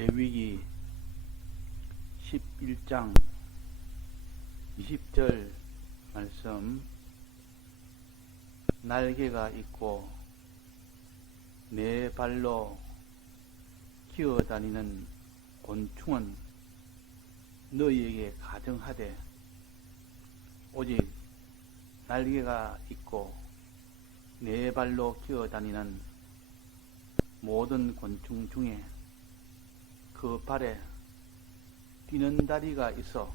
레위기 11장 20절 말씀. 날개가 있고 네 발로 기어다니는 곤충은 너희에게 가증하되, 오직 날개가 있고 네 발로 기어다니는 모든 곤충 중에 그 발에 뛰는 다리가 있어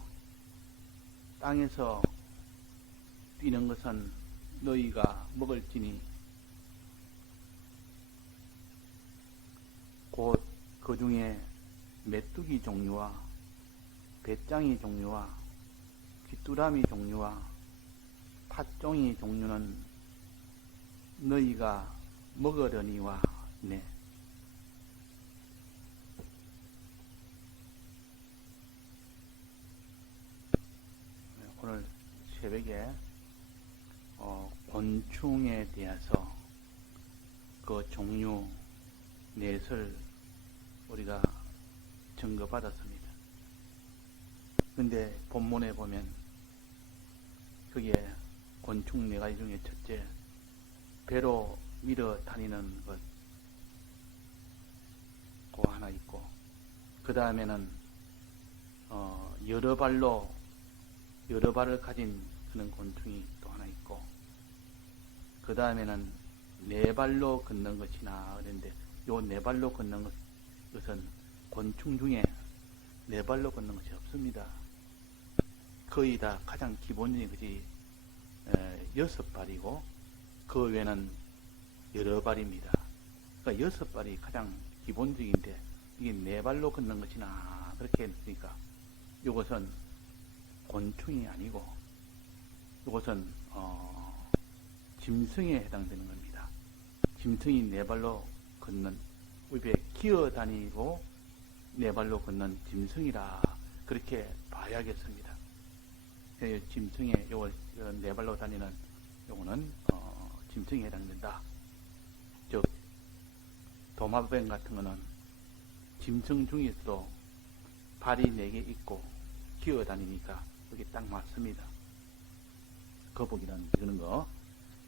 땅에서 뛰는 것은 너희가 먹을지니, 곧 그 중에 메뚜기 종류와 배짱이 종류와 귀뚜라미 종류와 팥종이 종류는 너희가 먹으려니와. 네. 오늘 새벽에 곤충에 대해서 그 종류 넷을 우리가 증거받았습니다. 근데 본문에 보면 그게 곤충 네 가지 중에 첫째, 배로 밀어 다니는 것, 그거 하나 있고, 그 다음에는 여러 발을 가진 그런 곤충이 또 하나 있고, 그 다음에는 네 발로 걷는 것이나 그런데 요 네 발로 걷는 것은 곤충 중에 네 발로 걷는 것이 없습니다. 거의 다 가장 기본적인 것이 6발이고 그 외에는 여러 발입니다. 그러니까 6발이 가장 기본적인데 이게 네 발로 걷는 것이나 그렇게 했으니까 이것은 곤충이 아니고 이것은 짐승에 해당되는 겁니다. 짐승이 네 발로 걷는, 우리에 기어다니고 네 발로 걷는 짐승이라 그렇게 봐야겠습니다. 짐승에 요거 네 발로 다니는 요거는 짐승에 해당된다. 즉 도마뱀 같은 거는 짐승 중에서도 발이 4개 있고 기어다니니까 그게 딱 맞습니다. 거북이는 이런 거,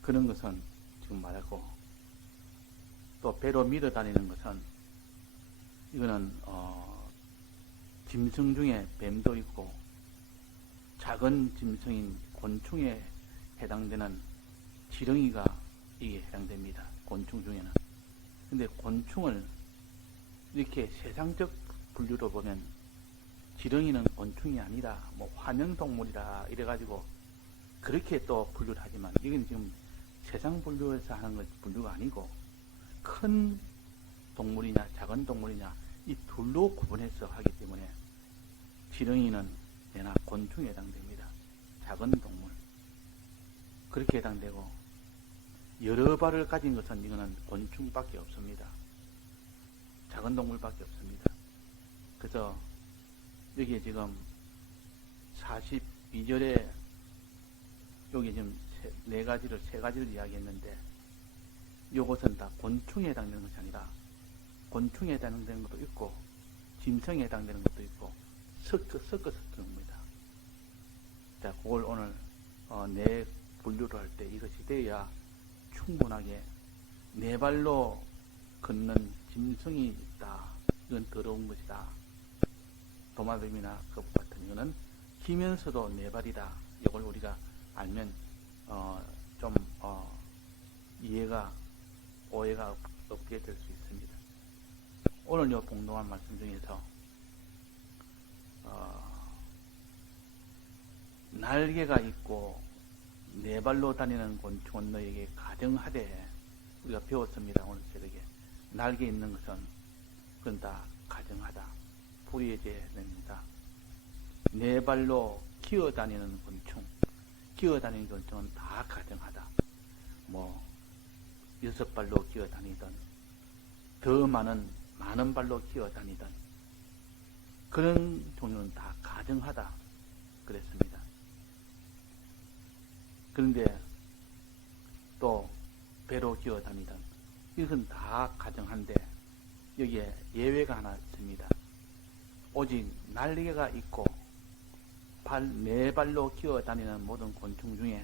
그런 것은 지금 말하고, 또 배로 밀어 다니는 것은 이거는 짐승 중에 뱀도 있고 작은 짐승인 곤충에 해당되는 지렁이가 이게 해당됩니다. 곤충 중에는. 근데 곤충을 이렇게 세상적 분류로 보면 지렁이는 곤충이 아니라 뭐 환영동물이라 이래가지고 그렇게 또 분류를 하지만, 이건 지금 세상 분류에서 하는 분류가 아니고 큰 동물이냐 작은 동물이냐 이 둘로 구분해서 하기 때문에 지렁이는 내나 곤충에 해당됩니다. 작은 동물 그렇게 해당되고, 여러 발을 가진 것은 이거는 곤충밖에 없습니다. 작은 동물밖에 없습니다. 그래서 여기에 지금 42절에 여기 지금 세 가지를 이야기했는데, 이것은 다 곤충에 해당되는 것이 아니라 곤충에 해당되는 것도 있고 짐승에 해당되는 것도 있고 섞어서 겁니다. 자, 그걸 오늘 네 분류를 할 때 이것이 되어야 충분하게 네 발로 걷는 짐승이 있다, 이건 더러운 것이다. 도마뱀이나 거북 같은 이거는 기면서도 네 발이다. 이걸 우리가 알면 좀 오해가 없게 될 수 있습니다. 오늘 요 공동한 말씀 중에서 날개가 있고 네 발로 다니는 곤충은 너에게 가증하되, 우리가 배웠습니다. 오늘 새벽에 날개 있는 것은 그건 다 가증하다, 불의해져야 됩니다. 네 발로 기어다니는 곤충, 기어다니는 곤충은 다 가증하다. 뭐 6발로 기어다니던, 더 많은 발로 기어다니던 그런 종류는 다 가증하다 그랬습니다. 그런데 또 배로 기어다니던 이것은 다 가증한데 여기에 예외가 하나 있습니다. 오직 날개가 있고 네 발로 기어 다니는 모든 곤충 중에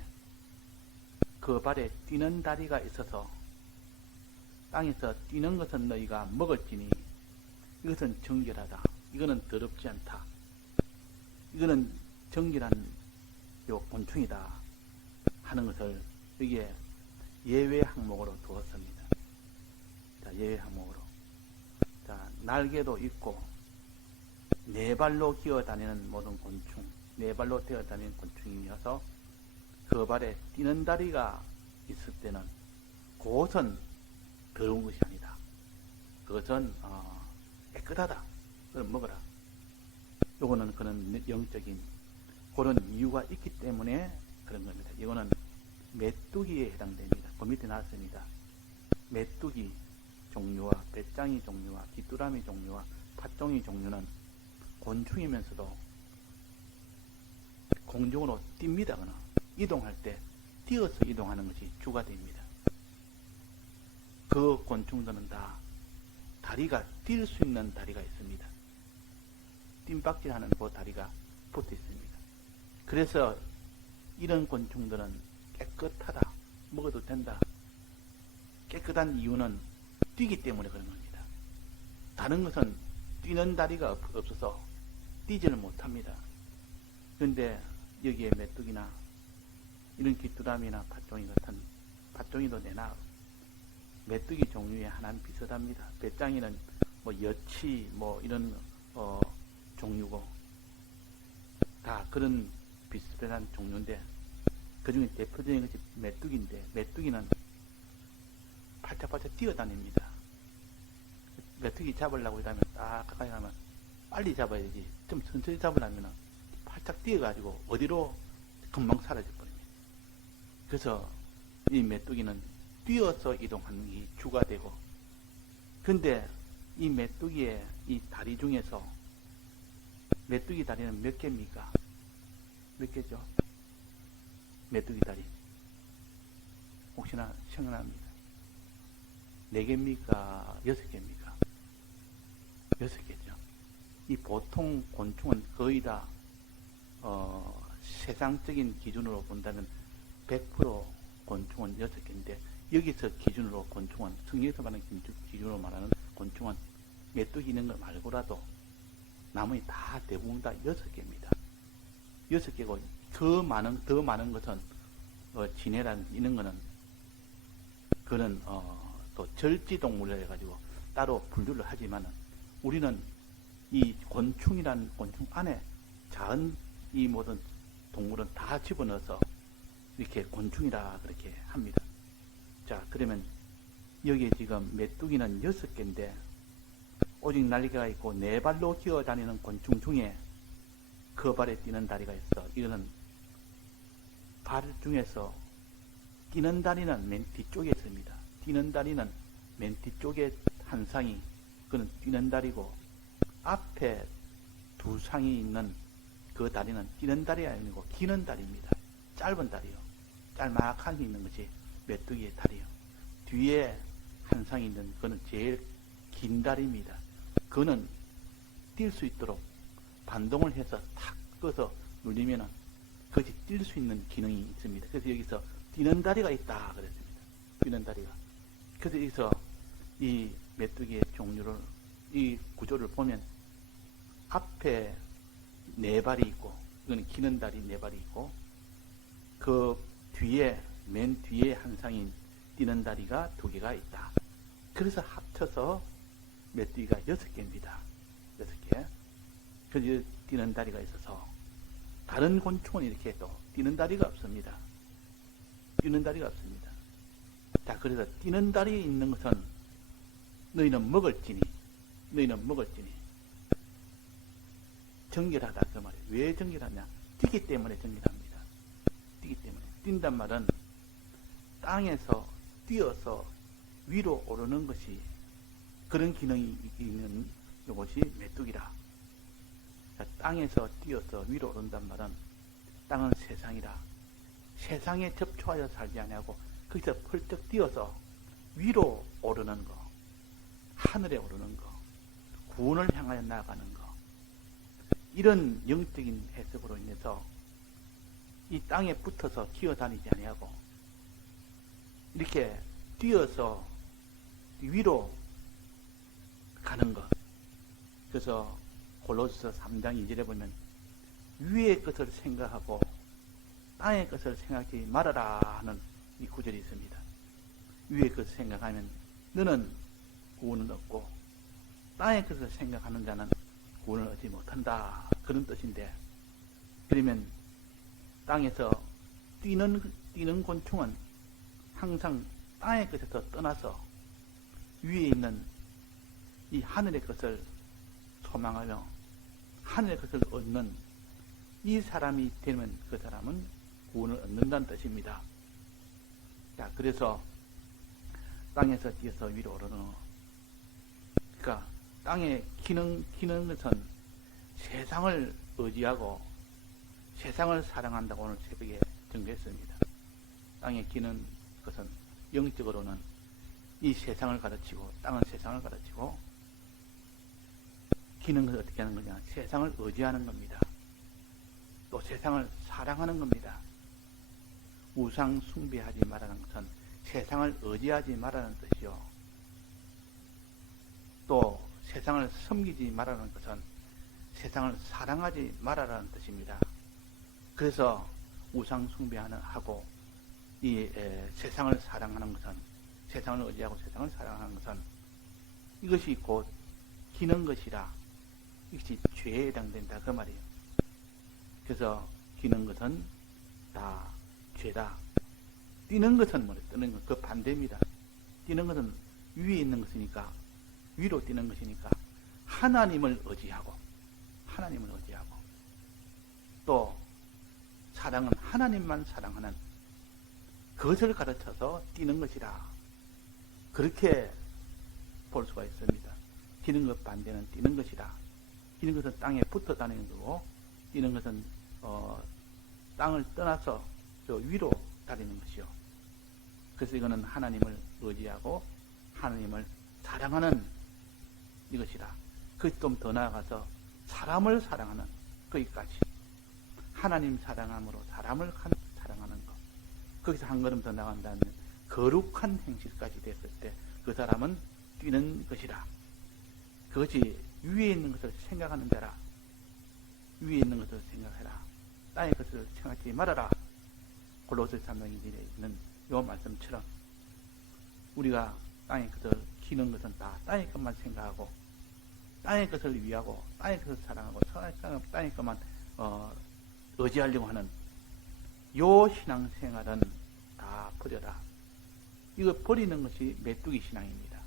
그 발에 뛰는 다리가 있어서 땅에서 뛰는 것은 너희가 먹을지니 이것은 정결하다. 이거는 더럽지 않다. 이거는 정결한 요 곤충이다 하는 것을 여기에 예외 항목으로 두었습니다. 자, 예외 항목으로. 자, 날개도 있고 네 발로 기어 다니는 모든 곤충, 네 발로 뛰어 다니는 곤충이어서 그 발에 뛰는 다리가 있을 때는 그것은 더러운 것이 아니다. 그것은 깨끗하다. 그럼 먹어라. 요거는 그런 영적인 그런 이유가 있기 때문에 그런 겁니다. 이거는 메뚜기에 해당됩니다. 그 밑에 나왔습니다. 메뚜기 종류와 배짱이 종류와 귀뚜라미 종류와 팥종이 종류는 곤충이면서도 공중으로 뜁니다. 그는 이동할 때 뛰어서 이동하는 것이 주가 됩니다. 그 곤충들은 다 다리가 뛸 수 있는 다리가 있습니다. 뜀박질하는 그 다리가 붙어 있습니다. 그래서 이런 곤충들은 깨끗하다. 먹어도 된다. 깨끗한 이유는 뛰기 때문에 그런 겁니다. 다른 것은 뛰는 다리가 없어서 뛰지를 못합니다. 그런데 여기에 메뚜기나 이런 귀뚜라미나 팥종이 같은 팥종이도 내나 메뚜기 종류의 하나는 비슷합니다. 배짱이는 뭐 여치 뭐 이런 종류고 다 그런 비슷한 종류인데 그중에 대표적인 것이 메뚜기인데 메뚜기는 팔짝팔짝 뛰어다닙니다. 메뚜기 잡으려고 하면 딱 가까이 가면 빨리 잡아야지. 좀 천천히 잡으려면 팔짝 뛰어가지고 어디로 금방 사라져 버립니다. 그래서 이 메뚜기는 뛰어서 이동하는 게 주가 되고, 근데 이 메뚜기의 이 다리 중에서 메뚜기 다리는 몇 개입니까? 몇 개죠? 메뚜기 다리 혹시나 생각납니다. 4개입니까? 6개입니까? 6개죠. 이 보통 곤충은 거의 다 세상적인 기준으로 본다면 100% 곤충은 6개인데 여기서 기준으로 곤충은 성경에서 말하는 기준으로 말하는 곤충은 메뚜기 있는 것 말고라도 나머지 다 대부분 다 6개입니다. 6개고 더 많은 것은 지네라는 이런 거는 그는 또 절지동물이라 해가지고 따로 분류를 하지만은 우리는 이 곤충이라는 곤충 안에 작은 이 모든 동물은 다 집어넣어서 이렇게 곤충이라 그렇게 합니다. 자, 그러면 여기에 지금 메뚜기는 6개인데 오직 날개가 있고 4발로 기어 다니는 곤충 중에 그 발에 뛰는 다리가 있어. 이거는 발 중에서 뛰는 다리는 맨 뒤쪽에 있습니다. 뛰는 다리는 맨 뒤쪽에 한 상이 그는 뛰는 다리고 앞에 2상이 있는 그 다리는 뛰는 다리가 아니고 기는 다리입니다. 짧은 다리요. 짤막한 게 있는 것이 메뚜기의 다리요. 뒤에 한 상이 있는 그는 제일 긴 다리입니다. 그는 뛸 수 있도록 반동을 해서 탁 꺼서 눌리면은 그것이 뛸 수 있는 기능이 있습니다. 그래서 여기서 뛰는 다리가 있다 그랬습니다. 뛰는 다리가. 그래서 여기서 이 메뚜기의 종류를 이 구조를 보면 앞에 4발이 있고 이거는 기는 다리 4발이 있고 그 뒤에 맨 뒤에 한 상인 뛰는 다리가 2개가 있다. 그래서 합쳐서 메뚜기가 6개입니다. 6개. 그래서 뛰는 다리가 있어서 다른 곤충은 이렇게 또 뛰는 다리가 없습니다. 뛰는 다리가 없습니다. 자, 그래서 뛰는 다리에 있는 것은 너희는 먹을지니 정결하다 그 말이에요. 왜 정결하냐? 뛰기 때문에 정결합니다. 뛰기 때문에. 뛴단 말은 땅에서 뛰어서 위로 오르는 것이 그런 기능이 있는 이것이 메뚜기라. 자, 땅에서 뛰어서 위로 오른단 말은 땅은 세상이라. 세상에 접촉하여 살지 아니하고 거기서 펄쩍 뛰어서 위로 오르는 거, 하늘에 오르는 거, 구원을 향하여 나아가는 거, 이런 영적인 해석으로 인해서 이 땅에 붙어서 기어다니지 아니하고 이렇게 뛰어서 위로 가는 것. 그래서 골로새서 3장 2절에 보면 위의 것을 생각하고 땅의 것을 생각하지 말아라 하는 이 구절이 있습니다. 위의 것을 생각하면 너는 구원을 얻고 땅의 것을 생각하는 자는 구원을 얻지 못한다. 그런 뜻인데, 그러면 땅에서 뛰는 곤충은 항상 땅의 것에서 떠나서 위에 있는 이 하늘의 것을 소망하며 하늘의 것을 얻는 이 사람이 되면 그 사람은 구원을 얻는다는 뜻입니다. 자, 그래서 땅에서 뛰어서 위로 오르는, 그러니까 땅에 기는 것은 세상을 의지하고 세상을 사랑한다고 오늘 새벽에 전개했습니다. 땅에 기는 것은 영적으로는 이 세상을 가르치고 땅은 세상을 가르치고, 기는 것을 어떻게 하는 거냐? 세상을 의지하는 겁니다. 또 세상을 사랑하는 겁니다. 우상 숭배하지 말라는 것은 세상을 의지하지 말라는 뜻이요. 또 세상을 섬기지 말라는 것은 세상을 사랑하지 말라는 뜻입니다. 그래서 우상 숭배하는 하고 이 세상을 사랑하는 것은, 세상을 의지하고 세상을 사랑하는 것은 이것이 곧 기는 것이라, 이것이 죄에 해당된다 그 말이에요. 그래서 기는 것은 다 죄다. 뛰는 것은 뭐래? 뛰는 것 그 반대입니다. 뛰는 것은 위에 있는 것이니까, 위로 뛰는 것이니까 하나님을 의지하고 또 사랑은 하나님만 사랑하는 그것을 가르쳐서 뛰는 것이라, 그렇게 볼 수가 있습니다. 기는 것 반대는 뛰는 것이라. 기는 것은 땅에 붙어 다니는 거고, 뛰는 것은 땅을 떠나서 저 위로 다니는 것이요. 그래서 이거는 하나님을 의지하고 하나님을 사랑하는 이것이라. 그 좀 더 나아가서 사람을 사랑하는 거기까지, 하나님 사랑함으로 사람을 사랑하는 것, 거기서 한 걸음 더 나간다면 거룩한 행실까지 됐을 때 그 사람은 뛰는 것이라. 그것이 위에 있는 것을 생각하는 자라. 위에 있는 것을 생각해라. 땅의 것을 생각하지 말아라. 골로새서 3장 2절에 있는 이 말씀처럼 우리가 땅의 것을 기는 것은 다 땅의 것만 생각하고 땅의 것을 위하고 땅의 것을 사랑하고 땅의 것만 의지하려고 하는 요 신앙생활은 다 버려라. 이거 버리는 것이 메뚜기 신앙입니다.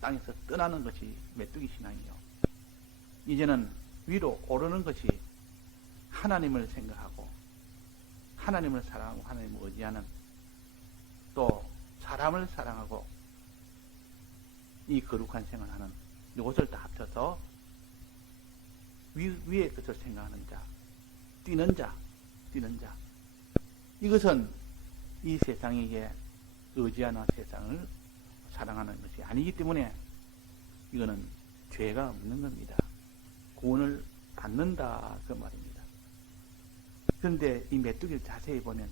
땅에서 떠나는 것이 메뚜기 신앙이요. 이제는 위로 오르는 것이 하나님을 생각하고 하나님을 사랑하고 하나님을 의지하는, 또 사람을 사랑하고 이 거룩한 생활하는 이것을 다 합쳐서 위의 것을 생각하는 자, 뛰는 자. 이것은 이 세상에게 의지하는 세상을 사랑하는 것이 아니기 때문에 이거는 죄가 없는 겁니다. 구원을 받는다 그 말입니다. 그런데 이 메뚜기를 자세히 보면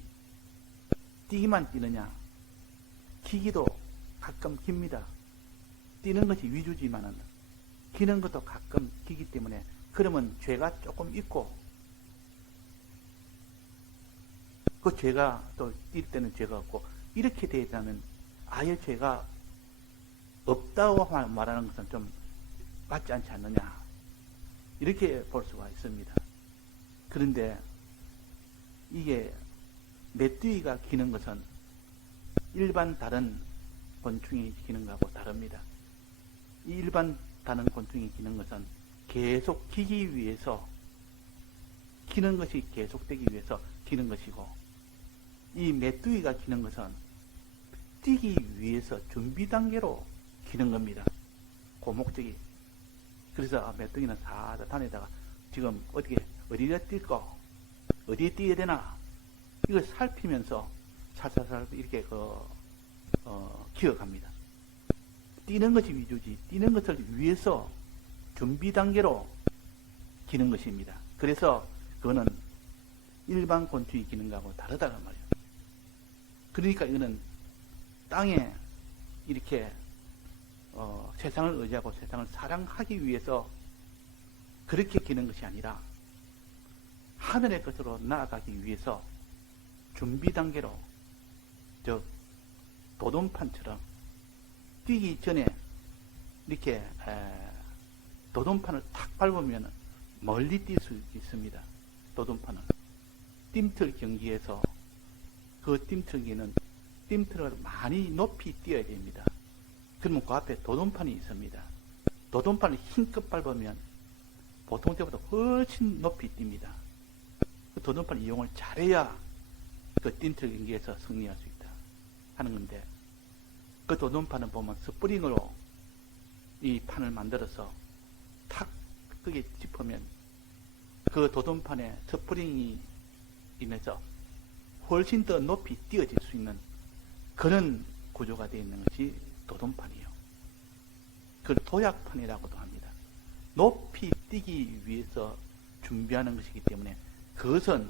뛰기만 뛰느냐? 기기도 가끔 깁니다. 뛰는 것이 위주지만은 기는 것도 가끔 기기 때문에, 그러면 죄가 조금 있고, 그 죄가 또 뛸 때는 죄가 없고, 이렇게 되다면 아예 죄가 없다고 말하는 것은 좀 맞지 않지 않느냐, 이렇게 볼 수가 있습니다. 그런데 이게 메뚜기가 기는 것은 일반 다른 곤충이 기는 것하고 다릅니다. 이 일반 다른 곤충이 기는 것은 계속 기기 위해서, 기는 것이 계속되기 위해서 기는 것이고, 이 메뚜기가 기는 것은 뛰기 위해서 준비 단계로 기는 겁니다. 그 목적이. 그래서 메뚜기는 사다 다니다가 지금 어디가 뛸까? 어디에 뛰어야 되나? 이걸 살피면서 살살살 이렇게 기어갑니다. 뛰는 것이 위주지, 뛰는 것을 위해서 준비 단계로 기는 것입니다. 그래서 그거는 일반 곤충이 기는 거하고 다르다는 말이에요. 그러니까 이거는 땅에 이렇게 세상을 의지하고 세상을 사랑하기 위해서 그렇게 기는 것이 아니라 하늘의 것으로 나아가기 위해서 준비 단계로, 즉 도돈판처럼 뛰기 전에 이렇게 도돈판을 탁 밟으면 멀리 뛸 수 있습니다. 도돈판을 뜀틀 경기에서 그 뜀틀기는 뜀틀을 많이 높이 뛰어야 됩니다. 그러면 그 앞에 도돈판이 있습니다. 도돈판을 힘껏 밟으면 보통 때보다 훨씬 높이 뜁니다. 그 도돈판 이용을 잘해야 그 뜀틀 경기에서 승리할 수 있다 하는 건데, 그 도돈판은 보면 스프링으로 이 판을 만들어서 탁 크게 짚으면 그 도돈판에 스프링이 인해서 훨씬 더 높이 뛰어질 수 있는 그런 구조가 되어 있는 것이 도돈판이에요. 그걸 도약판이라고도 합니다. 높이 뛰기 위해서 준비하는 것이기 때문에 그것은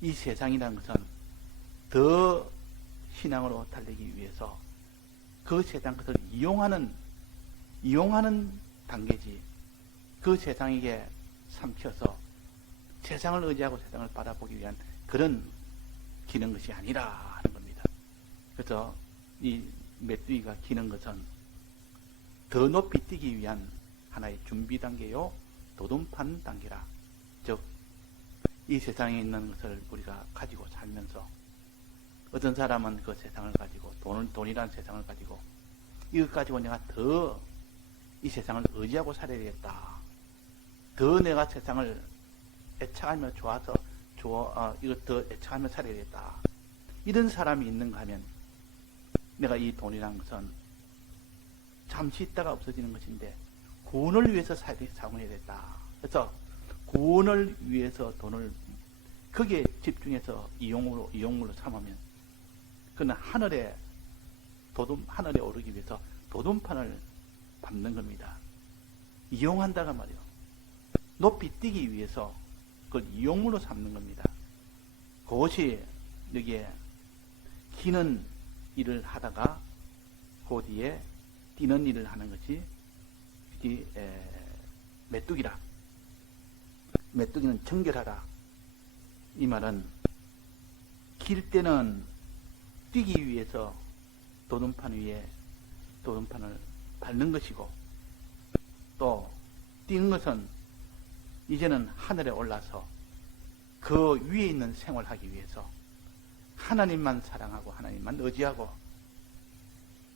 이 세상이라는 것은 더 신앙으로 달리기 위해서 그 세상 것을 이용하는 단계지, 그 세상에게 삼켜서 세상을 의지하고 세상을 바라보기 위한 그런 기는 것이 아니라 하는 겁니다. 그래서 이 메뚜기가 기는 것은 더 높이 뛰기 위한 하나의 준비 단계요, 도돈판 단계라. 즉, 이 세상에 있는 것을 우리가 가지고 살면서 어떤 사람은 그 세상을 가지고 돈이란 세상을 가지고 이것 가지고 내가 더 이 세상을 의지하고 살아야 되겠다. 더 내가 세상을 애착하며 이것 더 애착하며 살아야 되겠다. 이런 사람이 있는가 하면 내가 이 돈이란 것은 잠시 있다가 없어지는 것인데 구원을 위해서 사용해야 됐다. 그래서 구원을 위해서 돈을 거기에 집중해서 이용물로 삼으면 그는 하늘에 오르기 위해서 도돈판을 밟는 겁니다. 이용한다가 말이요. 높이 뛰기 위해서 그걸 이용물로 삼는 겁니다. 그것이 여기에 기는 일을 하다가 그 뒤에 뛰는 일을 하는 것이 메뚜기라. 메뚜기는 정결하라. 이 말은 길 때는 뛰기 위해서 도돈판 위에 도돈판을 밟는 것이고, 또 뛰는 것은 이제는 하늘에 올라서 그 위에 있는 생활을 하기 위해서 하나님만 사랑하고 하나님만 의지하고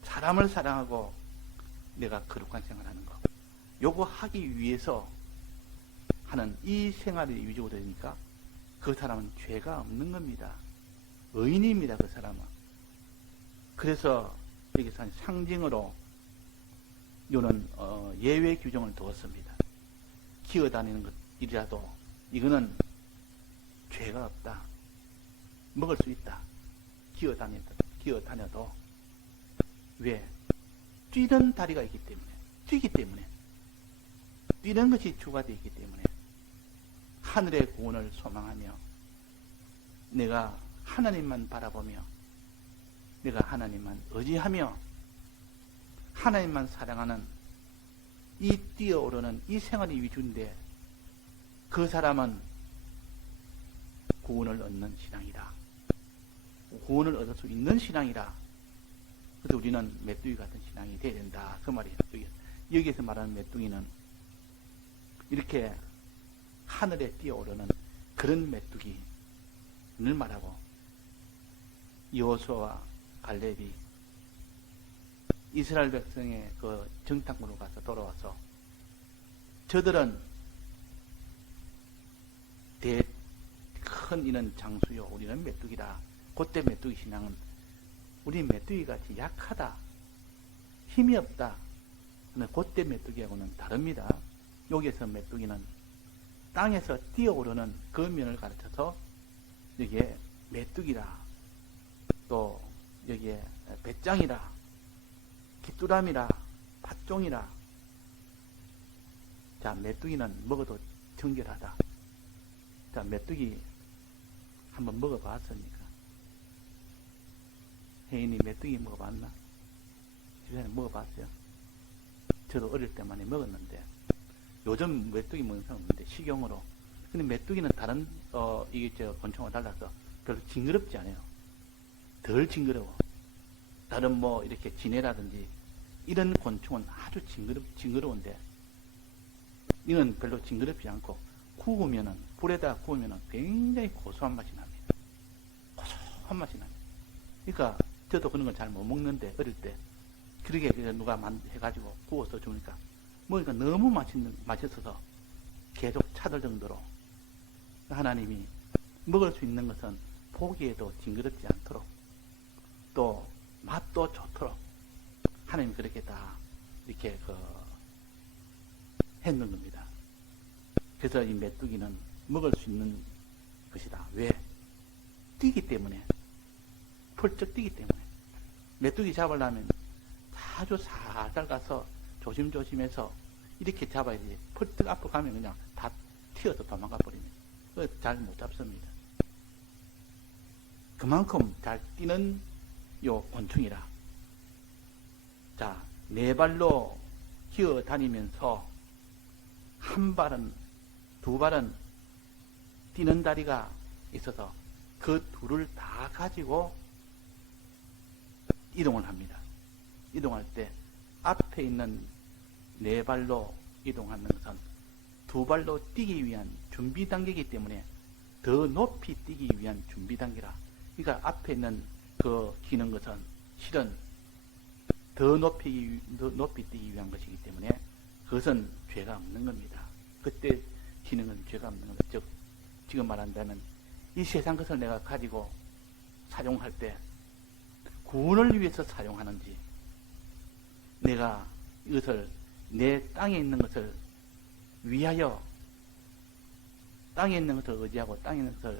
사람을 사랑하고 내가 거룩한 생활하는 것, 요거 하기 위해서 하는 이 생활이 위주로 되니까 그 사람은 죄가 없는 겁니다. 의인입니다. 그 사람은. 그래서 여기서 상징으로 요는 예외 규정을 두었습니다. 기어다니는 것이라도 이거는 죄가 없다. 먹을 수 있다. 기어다녀도. 왜? 뛰는 다리가 있기 때문에, 뛰기 때문에, 뛰는 것이 주가 되어 있기 때문에 하늘의 구원을 소망하며 내가 하나님만 바라보며 내가 하나님만 의지하며 하나님만 사랑하는 이 뛰어오르는 이 생활이 위주인데 그 사람은 구원을 얻는 신앙이라. 구원을 얻을 수 있는 신앙이라. 그래서 우리는 메뚜기 같은 신앙이 되어야 된다. 그 말이에요. 여기에서 말하는 메뚜기는 이렇게 하늘에 뛰어오르는 그런 메뚜기를 말하고, 여호수아와 갈렙이 이스라엘 백성의 그 정탐꾼으로 가서 돌아와서 저들은 큰 이는 장수요 우리는 메뚜기다. 그때 메뚜기 신앙은 우리 메뚜기같이 약하다, 힘이 없다. 그때 메뚜기하고는 다릅니다. 여기에서 메뚜기는 땅에서 뛰어오르는 그 면을 가르쳐서 여기에 메뚜기라, 또 여기에 배짱이라, 귀뚜라미라, 팥종이라, 자, 메뚜기는 먹어도 정결하다. 자, 메뚜기 한번 먹어봤습니까? 혜인이 메뚜기 먹어봤나? 주변에 먹어봤어요? 저도 어릴 때 많이 먹었는데, 요즘 메뚜기 먹는 사람 없는데, 식용으로. 근데 메뚜기는 다른, 이게 곤충과 달라서 별로 징그럽지 않아요. 덜 징그러워. 다른 이렇게 지네라든지, 이런 곤충은 아주 징그러운데, 이는 별로 징그럽지 않고, 불에다 구우면은 굉장히 고소한 맛이 납니다. 고소한 맛이 납니다. 그러니까, 저도 그런 걸 잘 못 먹는데, 어릴 때. 그러게 누가 해가지고 구워서 주니까, 먹으니까 너무 맛있어서 계속 찾을 정도로 하나님이 먹을 수 있는 것은 보기에도 징그럽지 않도록 또 맛도 좋도록 하나님이 그렇게 다 이렇게 했는 겁니다. 그래서 이 메뚜기는 먹을 수 있는 것이다. 왜? 뛰기 때문에. 펄쩍 뛰기 때문에. 메뚜기 잡으려면 아주 살살 가서 조심조심해서 이렇게 잡아야지. 펄쩍 앞으로 가면 그냥 다 튀어서 도망가 버립니다. 잘 못 잡습니다. 그만큼 잘 뛰는 요 곤충이라. 자, 네 발로 기어 다니면서 한 발은, 두 발은 뛰는 다리가 있어서 그 둘을 다 가지고 이동을 합니다. 이동할 때 앞에 있는 네 발로 이동하는 것은 두 발로 뛰기 위한 준비 단계이기 때문에 더 높이 뛰기 위한 준비 단계라. 그러니까 앞에 있는 그 기는 것은 실은 더 높이 뛰기 위한 것이기 때문에 그것은 죄가 없는 겁니다. 그때 기는 건 죄가 없는 겁니다. 즉, 지금 말한다면 이 세상 것을 내가 가지고 사용할 때 구원을 위해서 사용하는지, 내가 이것을 내 땅에 있는 것을 위하여, 땅에 있는 것을 의지하고 땅에 있는 것을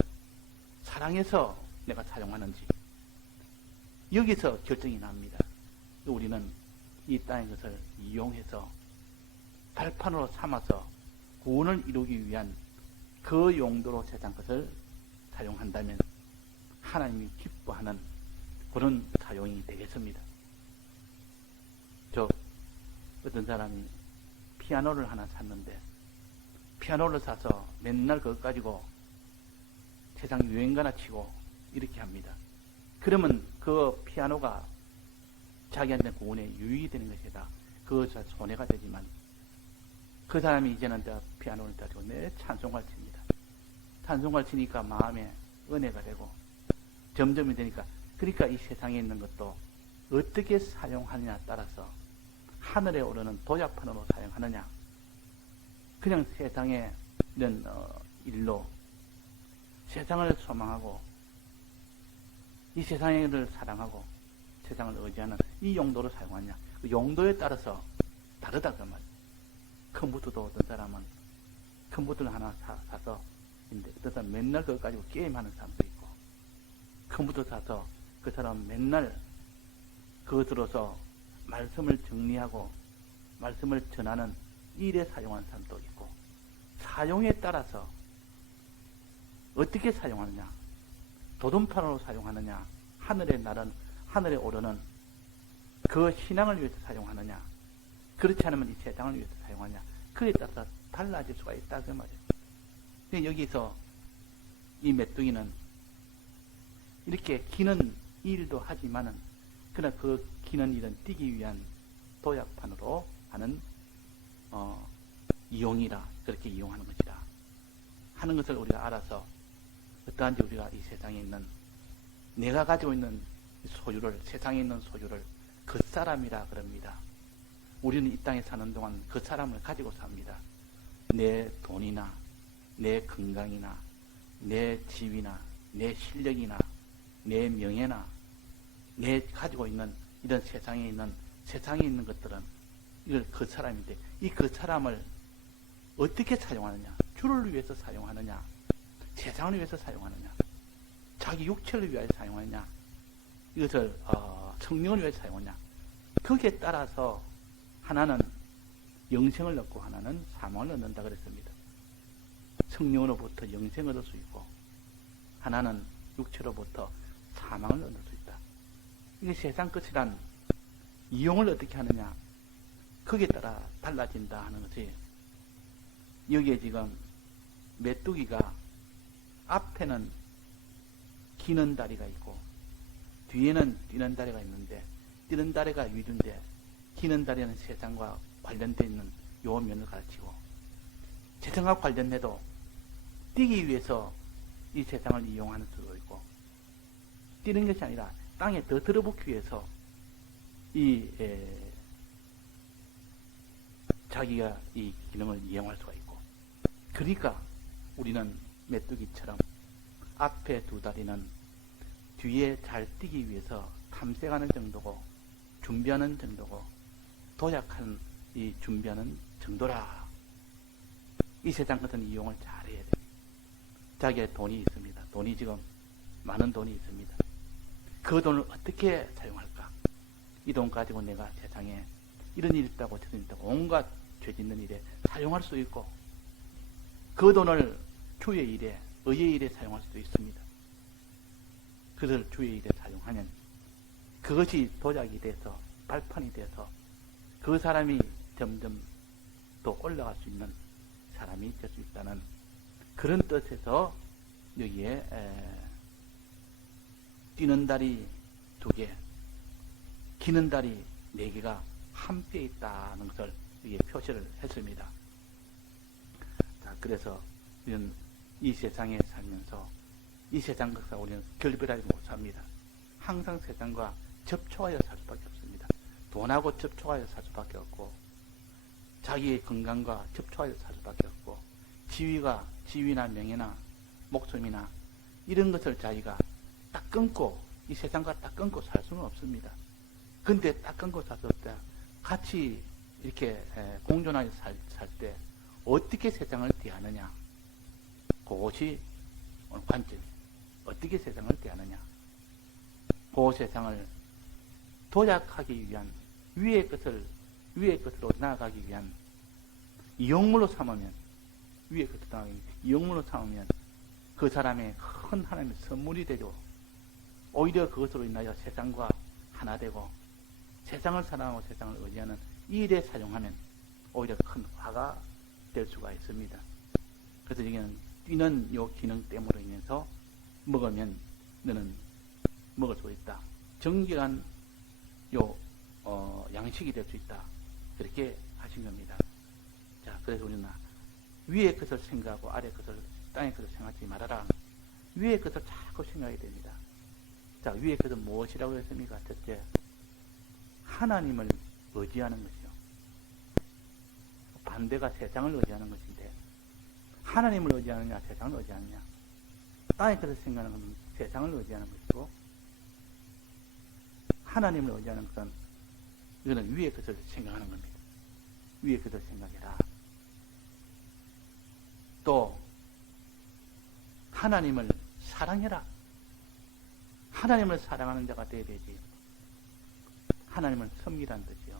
사랑해서 내가 사용하는지, 여기서 결정이 납니다. 우리는 이 땅의 것을 이용해서 발판으로 삼아서 구원을 이루기 위한 그 용도로 세상 것을 사용한다면 하나님이 기뻐하는 그런 사용이 되겠습니다. 어떤 사람이 피아노를 하나 샀는데, 피아노를 사서 맨날 그거 가지고 세상 유행가나 치고 이렇게 합니다. 그러면 그 피아노가 자기한테 구원에 유익이 되는 것이다. 그것이 손해가 되지만, 그 사람이 이제는 피아노를 가지고 내 찬송가를 칩니다. 찬송가를 치니까 마음에 은혜가 되고 점점이 되니까, 그러니까 이 세상에 있는 것도 어떻게 사용하느냐에 따라서 하늘에 오르는 도약판으로 사용하느냐, 그냥 세상에 이런 일로 세상을 소망하고 이 세상을 사랑하고 세상을 의지하는 이 용도로 사용하냐, 그 용도에 따라서 다르다 그 말이에요. 컴퓨터도 어떤 사람은 컴퓨터를 하나 사서 있는데, 어떤 사람은 맨날 그거 가지고 게임하는 사람도 있고, 컴퓨터 사서 그 사람은 맨날 그것으로서 말씀을 정리하고 말씀을 전하는 일에 사용하는 사람도 있고, 사용에 따라서 어떻게 사용하느냐, 도둠판으로 사용하느냐, 하늘에 오르는 그 신앙을 위해서 사용하느냐, 그렇지 않으면 이 세상을 위해서 사용하느냐, 그에 따라서 달라질 수가 있다 그 말이에요. 여기서 이 메뚜기는 이렇게 기는 일도 하지만은, 그러나 그 기는 일은 뛰기 위한 도약판으로 하는 이용이라, 그렇게 이용하는 것이다 하는 것을 우리가 알아서, 어떠한지 우리가 이 세상에 있는, 내가 가지고 있는 소유를, 세상에 있는 소유를 겉사람이라 그럽니다. 우리는 이 땅에 사는 동안 그 사람을 가지고 삽니다. 내 돈이나 내 건강이나 내 집이나 내 실력이나 내 명예나 내 가지고 있는 이런 세상에 있는 것들은 이걸 그 사람인데, 이 그 사람을 어떻게 사용하느냐, 주를 위해서 사용하느냐, 세상을 위해서 사용하느냐, 자기 육체를 위하여 사용하느냐, 이것을 성령을 위해서 사용하느냐, 거기에 따라서 하나는 영생을 얻고 하나는 사망을 얻는다 그랬습니다. 성령으로부터 영생을 얻을 수 있고 하나는 육체로부터 사망을 얻을 수 있다. 이게 세상 끝이란 이용을 어떻게 하느냐 거기에 따라 달라진다 하는 것이 여기에 지금 메뚜기가 앞에는 기는 다리가 있고 뒤에는 뛰는 다리가 있는데 뛰는 다리가 위주인데 기는 다리는 세상과 관련되어 있는 요 면을 가르치고 세상과 관련해도 뛰기 위해서 이 세상을 이용하는 수도 있고 뛰는 것이 아니라 땅에 더 들어붙기 위해서 자기가 이 기능을 이용할 수가 있고 그러니까 우리는 메뚜기처럼 앞에 두 다리는 뒤에 잘 뛰기 위해서 탐색하는 정도고 준비하는 정도고 도약한 이 준비하는 정도라. 이 세상 같은 이용을 잘해야 돼. 자기의 돈이 있습니다. 돈이 지금 많은 돈이 있습니다. 그 돈을 어떻게 사용할까? 이 돈 가지고 내가 세상에 이런 일 있다고 저런 일 있다고 온갖 죄 짓는 일에 사용할 수 있고 그 돈을 주의 일에 의의 일에 사용할 수도 있습니다. 그것을 주의 일에 사용하면 그것이 도약이 돼서 발판이 돼서 그 사람이 점점 더 올라갈 수 있는 사람이 될 수 있다는 그런 뜻에서 여기에 뛰는 다리 2개, 기는 다리 4개가 함께 있다는 것을 여기에 표시를 했습니다. 자, 그래서 우리는 이 세상에 살면서 이 세상 것과 우리는 결별하지 못 삽니다. 항상 세상과 접촉하여 살 수밖에 없습니다. 돈하고 접촉하여 살 수밖에 없고 자기의 건강과 접촉하여 살 수밖에 없고 지위나 명예나 목숨이나 이런 것을 자기가 딱 끊고 이 세상과 딱 끊고 살 수는 없습니다. 근데 딱 끊고 살 수 없다. 같이 이렇게 공존하여 살 때 어떻게 세상을 대하느냐 그것이 오늘 관점이에요. 어떻게 세상을 대하느냐 그 세상을 도약하기 위한 위의 것으로 나아가기 위한 이용물로 삼으면 위의 것으로 나아가기 위한 이용물로 삼으면 그 사람의 큰 하나님의 선물이 되고 오히려 그것으로 인하여 세상과 하나 되고 세상을 사랑하고 세상을 의지하는 이 일에 사용하면 오히려 큰 화가 될 수가 있습니다. 그래서 여기는 뛰는 요 기능 때문으로 인해서 먹으면 너는 먹을 수 있다. 정결한 양식이 될 수 있다. 그렇게 하신 겁니다. 자, 그래서 우리는 위의 것을 생각하고 아래 것을 땅의 것을 생각하지 말아라. 위의 것을 자꾸 생각해야 됩니다. 자, 위의 것은 무엇이라고 했습니까? 첫째, 하나님을 의지하는 것이요. 반대가 세상을 의지하는 것인데 하나님을 의지하느냐 세상을 의지하느냐 땅의 것을 생각하는 것은 세상을 의지하는 것이고 하나님을 의지하는 것은 이거는 위의 것을 생각하는 겁니다. 위의 것을 생각해라. 또 하나님을 사랑해라. 하나님을 사랑하는 자가 되어야 되지. 하나님을 섬기라는 뜻이요.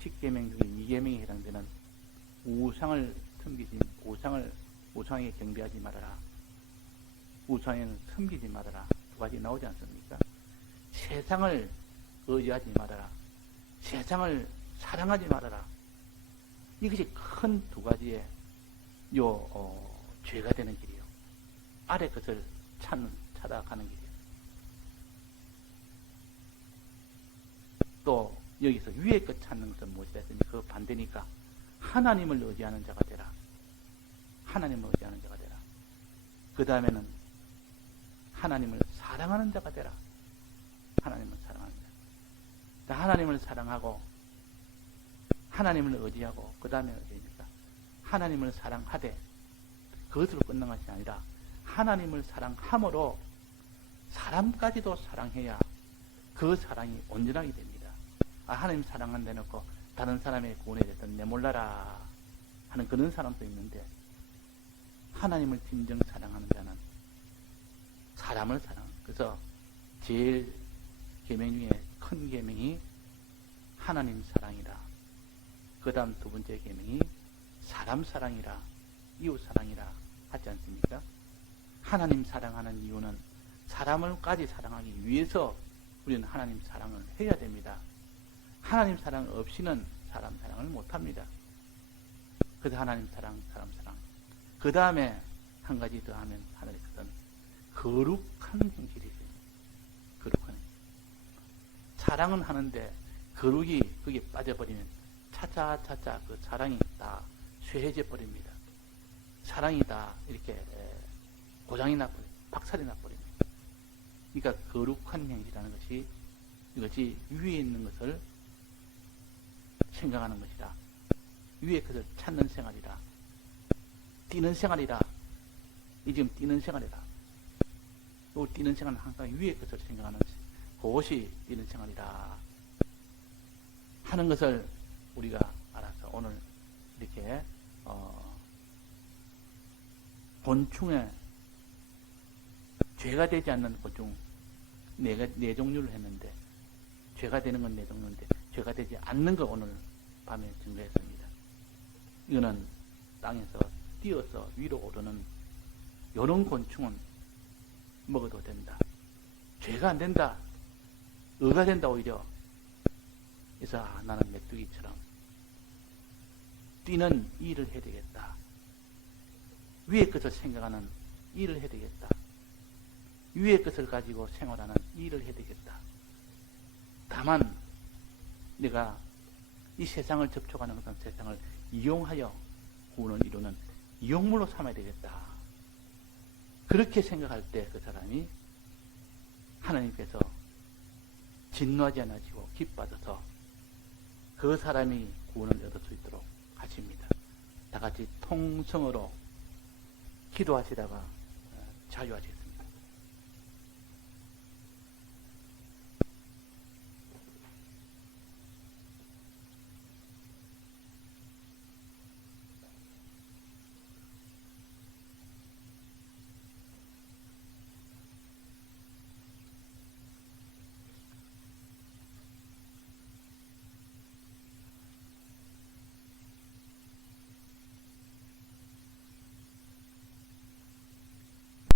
10계명 중에 2계명에 해당되는 우상을 섬기지, 우상에게 경배하지 말아라. 우상에는 섬기지 말아라. 2가지 나오지 않습니까? 세상을 의지하지 말아라. 세상을 사랑하지 말아라. 이것이 큰 2가지의 죄가 되는 길이요. 아래 것을 찾아가는 길이요. 또 여기서 위의 것 찾는 것은 무엇이다 했습니까? 그 반대니까 하나님을 의지하는 자가 되라. 하나님을 의지하는 자가 되라. 그 다음에는 하나님을 사랑하는 자가 되라. 하나님을 사랑하는 자. 하나님을 사랑하고 하나님을 의지하고 그 다음에 어디입니까? 하나님을 사랑하되 그것으로 끝난 것이 아니라 하나님을 사랑함으로 사람까지도 사랑해야 그 사랑이 온전하게 됩니다. 하나님 사랑한다 해놓고 다른 사람의 구원에 대해서 내몰라라 하는 그런 사람도 있는데 하나님을 진정 사랑하는 자는 사람을 사랑합니다. 그래서 제일 계명 중에 큰 계명이 하나님 사랑이다. 그 다음 두 번째 계명이 사람 사랑이라, 이웃 사랑이라 하지 않습니까? 하나님 사랑하는 이유는 사람을까지 사랑하기 위해서 우리는 하나님 사랑을 해야 됩니다. 하나님 사랑 없이는 사람 사랑을 못합니다. 그래서 하나님 사랑, 사람 사랑. 그 다음에 한 가지 더 하면 하나님 것은 거룩한 행실이죠. 거룩한 행실. 사랑은 하는데 거룩이 거기에 빠져버리면 차차차차 그 사랑이 다 쇠해져 버립니다. 사랑이 다 이렇게 고장이 나버려, 박살이 나버립니다. 그러니까 거룩한 행실이라는 것이 이것이 위에 있는 것을 생각하는 것이라, 위에 것을 찾는 생활이라, 뛰는 생활이라, 이 지금 뛰는 생활이라. 요 뛰는 생활은 항상 위에 것을 생각하는 그것이 뛰는 생활이라 하는 것을 우리가 알아서 오늘 이렇게 곤충에 죄가 되지 않는 곤충 네 종류를 했는데, 죄가 되는 건 네 종류인데 죄가 되지 않는 거 오늘 밤에 증거했습니다. 이거는 땅에서 뛰어서 위로 오르는 이런 곤충은 먹어도 된다. 죄가 안 된다. 의가 된다 오히려. 그래서 나는 메뚜기처럼 뛰는 일을 해야 되겠다. 위의 것을 생각하는 일을 해야 되겠다. 위의 것을 가지고 생활하는 일을 해야 되겠다. 다만 내가 이 세상을 접촉하는 것은 세상을 이용하여 구원을 이루는 이용물로 삼아야 되겠다. 그렇게 생각할 때 그 사람이 하나님께서 진노하지 않으시고 기뻐하셔서 그 사람이 구원을 얻을 수 있도록 하십니다. 다 같이 통성으로 기도하시다가 자유하시겠습니다.